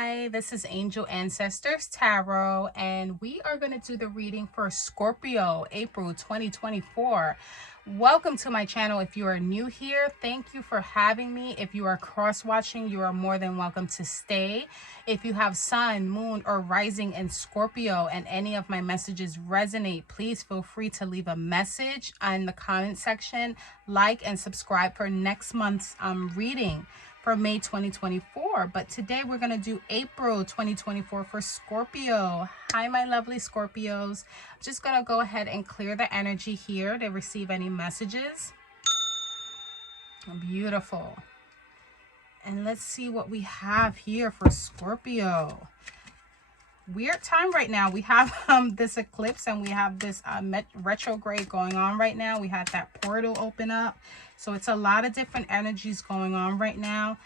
Hi, this is Angel Ancestors Tarot, and we are going to do the reading for Scorpio, April 2024. Welcome to my channel. If you are new here, thank you for having me. If you are cross-watching, you are more than welcome to stay. If you have sun, moon, or rising in Scorpio and any of my messages resonate, please feel free to leave a message in the comment section, like and subscribe for next month's reading for May 2024. But today we're going to do April 2024 for Scorpio. Hi, my lovely Scorpios. I'm just going to go ahead and clear the energy here to receive any messages. Beautiful. And let's see what we have here for Scorpio. Weird time right now. We have this eclipse and we have this retrograde going on right now. We had that portal open up. So it's a lot of different energies going on right now.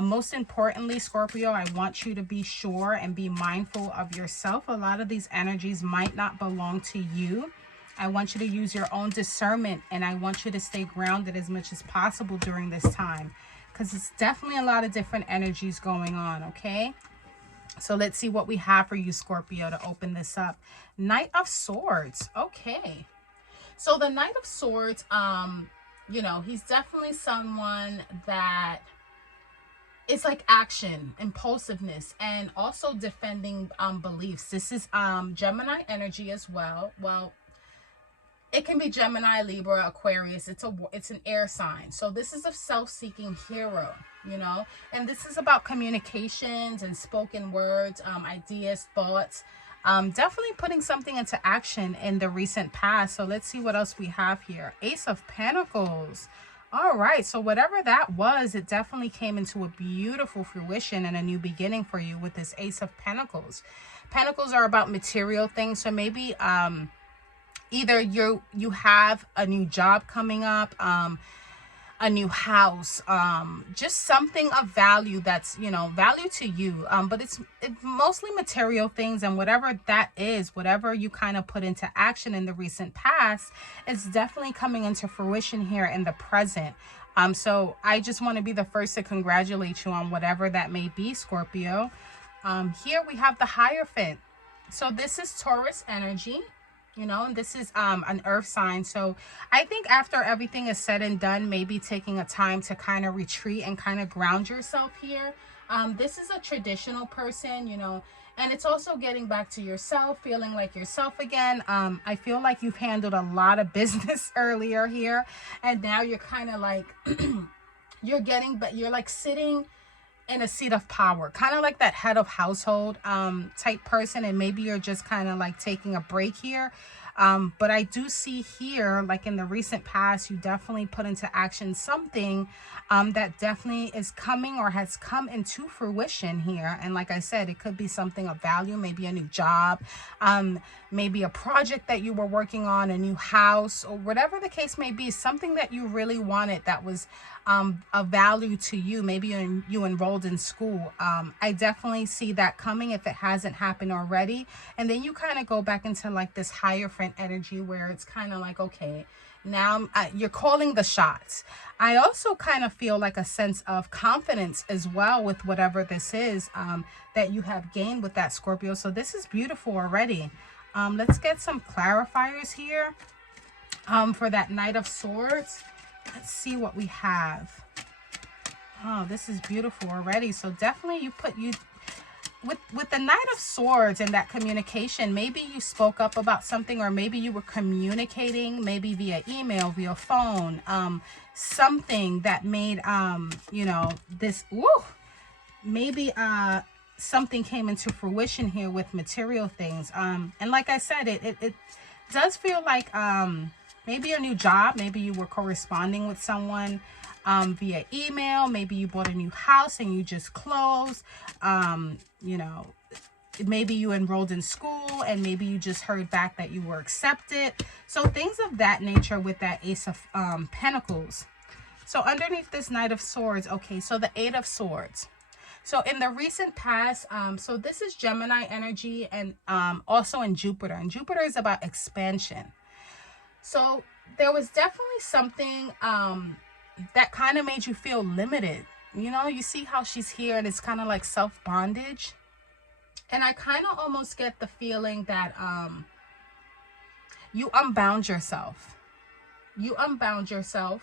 Most importantly, Scorpio, I want you to be sure and be mindful of yourself. A lot of these energies might not belong to you. I want you to use your own discernment, and I want you to stay grounded as much as possible during this time, because it's definitely a lot of different energies going on, okay? So let's see what we have for you, Scorpio, to open this up. Knight of Swords. Okay. So the Knight of Swords, you know, he's definitely someone that it's like action, impulsiveness, and also defending beliefs. This is Gemini energy as well. Well, it can be Gemini, Libra, Aquarius. It's an air sign. So this is a self-seeking hero, you know, and this is about communications and spoken words, ideas, thoughts, definitely putting something into action in the recent past. So let's see what else we have here. Ace of Pentacles. All right, so whatever that was, it definitely came into a beautiful fruition and a new beginning for you with this Ace of Pentacles. Pentacles are about material things, so maybe either you have a new job coming up, a new house, just something of value that's, you know, value to you, but it's mostly material things, and whatever that is, whatever you kind of put into action in the recent past, it's definitely coming into fruition here in the present. So I just want to be the first to congratulate you on whatever that may be, Scorpio. Here we have the Hierophant. So this is Taurus energy, you know, and this is an earth sign. So I think after everything is said and done, maybe taking a time to kind of retreat and kind of ground yourself here. This is a traditional person, you know, and it's also getting back to yourself, feeling like yourself again. I feel like you've handled a lot of business earlier here, and now you're kind of like you're like sitting in a seat of power, kind of like that head of household type person, and maybe you're just kind of like taking a break here. But I do see here, like in the recent past, you definitely put into action something that definitely is coming or has come into fruition here. And like I said, it could be something of value, maybe a new job, maybe a project that you were working on, a new house, or whatever the case may be, something that you really wanted that was of value to you. Maybe you enrolled in school. I definitely see that coming if it hasn't happened already. And then you kind of go back into like this Hierophant energy where it's kind of like, okay, now you're calling the shots. I also kind of feel like a sense of confidence as well with whatever this is that you have gained with that, Scorpio. So this is beautiful already. Let's get some clarifiers here for that Knight of Swords. Let's see what we have. Oh, this is beautiful already. So definitely with the Knight of Swords and that communication, maybe you spoke up about something, or maybe you were communicating, maybe via email, via phone, something that made, you know, this, maybe something came into fruition here with material things. And like I said, it does feel like maybe a new job, maybe you were corresponding with someone via email, maybe you bought a new house and you just closed, you know, maybe you enrolled in school and maybe you just heard back that you were accepted. So things of that nature with that Ace of Pentacles. So underneath this Knight of Swords, okay, so the Eight of Swords. So in the recent past, so this is Gemini energy, and also in Jupiter, and Jupiter is about expansion. So there was definitely something that kind of made you feel limited. You know, you see how she's here and it's kind of like self-bondage. And I kind of almost get the feeling that you unbound yourself. You unbound yourself.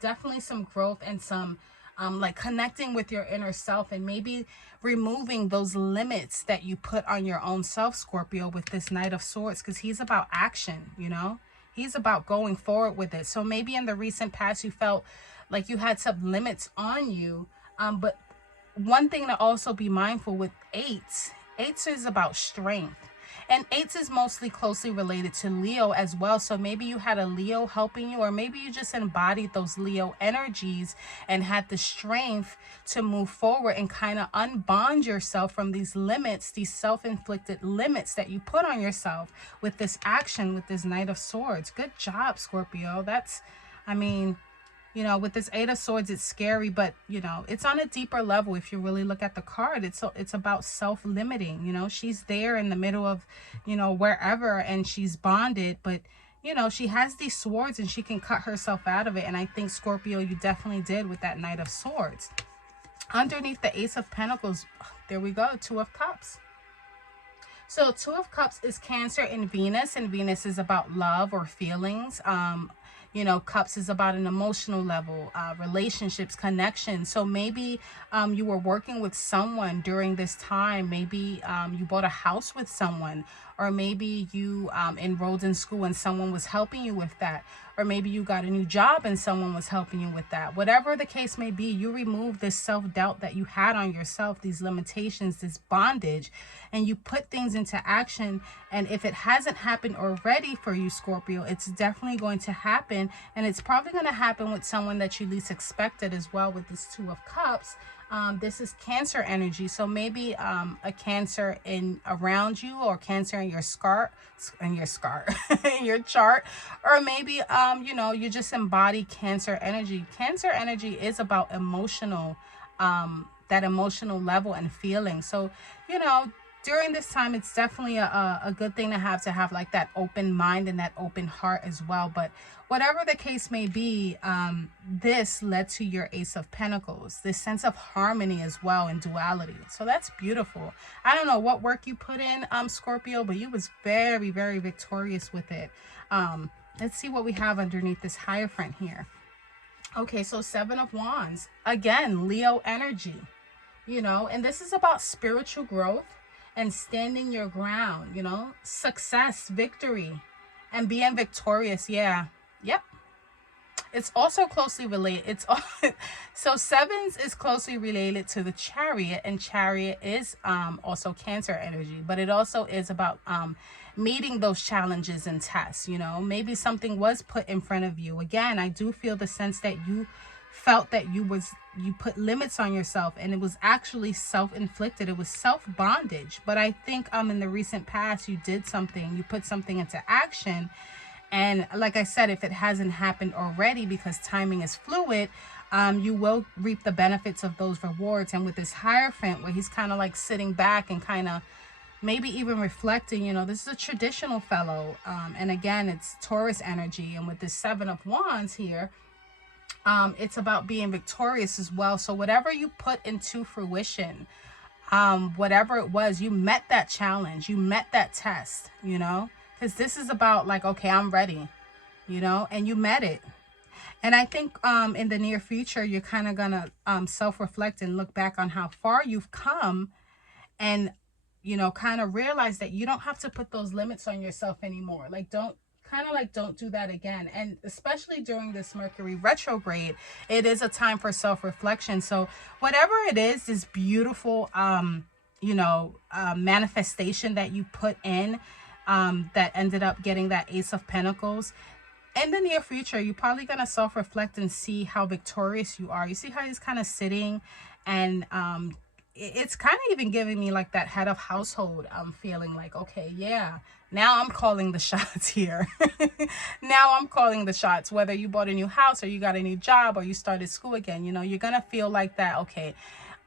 Definitely some growth and some like connecting with your inner self, and maybe removing those limits that you put on your own self, Scorpio, with this Knight of Swords, because he's about action, you know? He's about going forward with it. So maybe in the recent past you felt like you had some limits on you. But one thing to also be mindful with eights is about strength. And eights is mostly closely related to Leo as well. So maybe you had a Leo helping you, or maybe you just embodied those Leo energies and had the strength to move forward and kind of unbond yourself from these limits, these self-inflicted limits that you put on yourself with this action, with this Knight of Swords. Good job, Scorpio. That's, I mean, you know, with this Eight of Swords, it's scary, but, you know, it's on a deeper level. If you really look at the card, it's about self-limiting. You know, she's there in the middle of, you know, wherever, and she's bonded, but, you know, she has these swords and she can cut herself out of it. And I think, Scorpio, you definitely did with that Knight of Swords. Underneath the Ace of Pentacles, there we go, Two of Cups. So Two of Cups is Cancer and Venus is about love or feelings. You know, Cups is about an emotional level, relationships, connection. So maybe you were working with someone during this time. Maybe you bought a house with someone, or maybe you enrolled in school and someone was helping you with that. Or maybe you got a new job and someone was helping you with that. Whatever the case may be, you remove this self-doubt that you had on yourself, these limitations, this bondage, and you put things into action. And if it hasn't happened already for you, Scorpio, it's definitely going to happen. And it's probably going to happen with someone that you least expected as well, with this Two of Cups. This is Cancer energy. So maybe a Cancer in around you, or Cancer in your in your chart, or maybe you know, you just embody Cancer energy. Cancer energy is about emotional, that emotional level and feeling. So, you know, during this time, it's definitely a good thing to have like that open mind and that open heart as well. But whatever the case may be, this led to your Ace of Pentacles, this sense of harmony as well, and duality. So that's beautiful. I don't know what work you put in, Scorpio, but you was very, very victorious with it. Let's see what we have underneath this Hierophant here. Okay, so Seven of Wands. Again, Leo energy, you know, and this is about spiritual growth and standing your ground, you know, success, victory, and being victorious. Yeah. Yep. It's also closely related. It's all, so sevens is closely related to the Chariot, and Chariot is also Cancer energy, but it also is about meeting those challenges and tests. You know, maybe something was put in front of you. Again, I do feel the sense that you felt that you put limits on yourself, and it was actually self-inflicted. It was self-bondage. But I think in the recent past, you did something, you put something into action. And like I said, if it hasn't happened already, because timing is fluid, you will reap the benefits of those rewards. And with this Hierophant, where he's kind of like sitting back and kind of maybe even reflecting, you know, this is a traditional fellow. And again, it's Taurus energy. And with this Seven of Wands here, it's about being victorious as well. So whatever you put into fruition, whatever it was, you met that challenge, you met that test, you know, because this is about like, okay, I'm ready, you know, and you met it. And I think in the near future, you're kind of gonna self-reflect and look back on how far you've come, and, you know, kind of realize that you don't have to put those limits on yourself anymore. Like, don't do that again. And especially during this Mercury retrograde, it is a time for self-reflection. So whatever it is, this beautiful you know, manifestation that you put in, that ended up getting that Ace of Pentacles, in the near future, you're probably going to self-reflect and see how victorious you are. You see how he's kind of sitting, and it's kind of even giving me like that head of household feeling, like, okay, yeah, now I'm calling the shots here. Now I'm calling the shots. Whether you bought a new house, or you got a new job, or you started school again, you know, you're gonna feel like that, okay,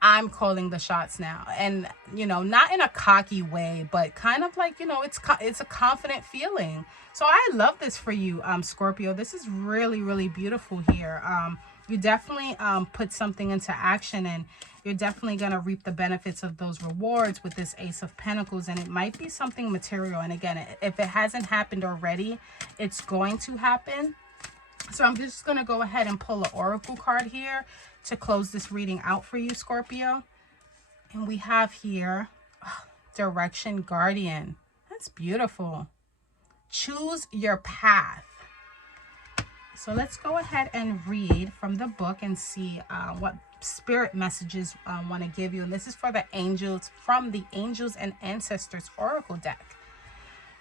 I'm calling the shots now. And, you know, not in a cocky way, but kind of like, you know, it's a confident feeling. So I love this for you, Scorpio. This is really, really beautiful here. you definitely put something into action, and you're definitely going to reap the benefits of those rewards with this Ace of Pentacles. And it might be something material. And again, if it hasn't happened already, it's going to happen. So I'm just going to go ahead and pull an oracle card here to close this reading out for you, Scorpio. And we have here, Direction Guardian. That's beautiful. Choose your path. So let's go ahead and read from the book and see what spirit messages want to give you. And this is for the angels, from the Angels and Ancestors Oracle deck.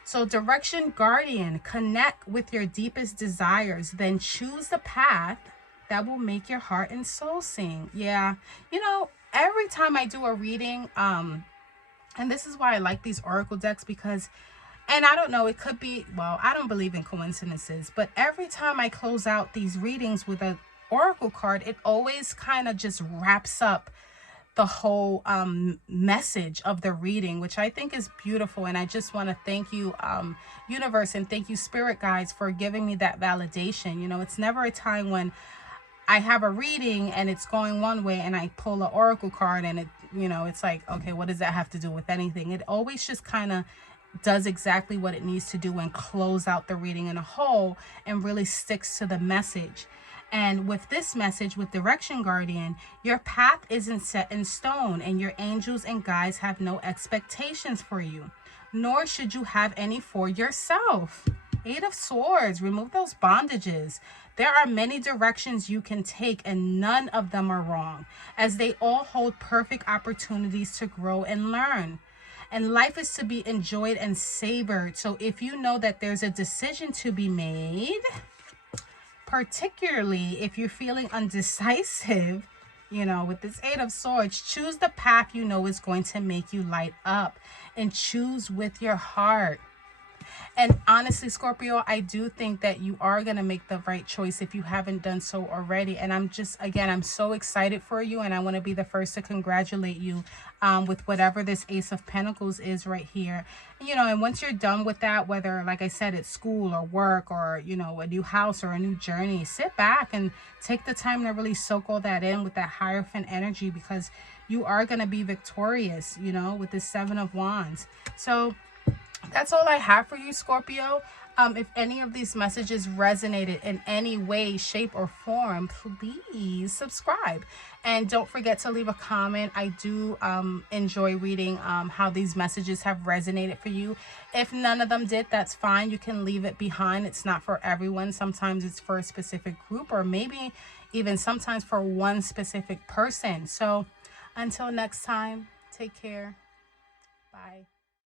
So Direction Guardian, connect with your deepest desires, then choose the path that will make your heart and soul sing. Yeah, you know, every time I do a reading, and this is why I like these oracle decks, because, and I don't know, it could be, well, I don't believe in coincidences, but every time I close out these readings with an oracle card, it always kind of just wraps up the whole message of the reading, which I think is beautiful. And I just want to thank you, universe, and thank you, spirit guides, for giving me that validation. You know, it's never a time when I have a reading and it's going one way and I pull an oracle card and it, you know, it's like, okay, what does that have to do with anything? It always just kind of does exactly what it needs to do and close out the reading in a whole and really sticks to the message. And with this message, with Direction Guardian, your path isn't set in stone, and your angels and guides have no expectations for you, nor should you have any for yourself. Eight of Swords, remove those bondages. There are many directions you can take, and none of them are wrong, as they all hold perfect opportunities to grow and learn. And life is to be enjoyed and savored. So if you know that there's a decision to be made, particularly if you're feeling undecisive, you know, with this Eight of Swords, choose the path you know is going to make you light up, and choose with your heart. And honestly, Scorpio, I do think that you are going to make the right choice if you haven't done so already. And I'm just, again, I'm so excited for you. And I want to be the first to congratulate you with whatever this Ace of Pentacles is right here. You know, and once you're done with that, whether, like I said, it's school or work or, you know, a new house or a new journey, sit back and take the time to really soak all that in with that Hierophant energy, because you are going to be victorious, you know, with this Seven of Wands. So that's all I have for you, Scorpio. If any of these messages resonated in any way, shape, or form, please subscribe. And don't forget to leave a comment. I do enjoy reading how these messages have resonated for you. If none of them did, that's fine. You can leave it behind. It's not for everyone. Sometimes it's for a specific group, or maybe even sometimes for one specific person. So until next time, take care. Bye.